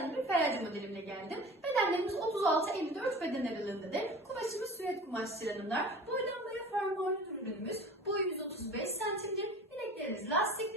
desenli bir feracı modelimle geldim. Bedenlerimiz 36-54 beden aralığındadır. Kumaşımız süet kumaştır hanımlar. Boydan boya fermuarlıdır ürünümüz. Boyu 135 santimdir. Bileklerimiz lastik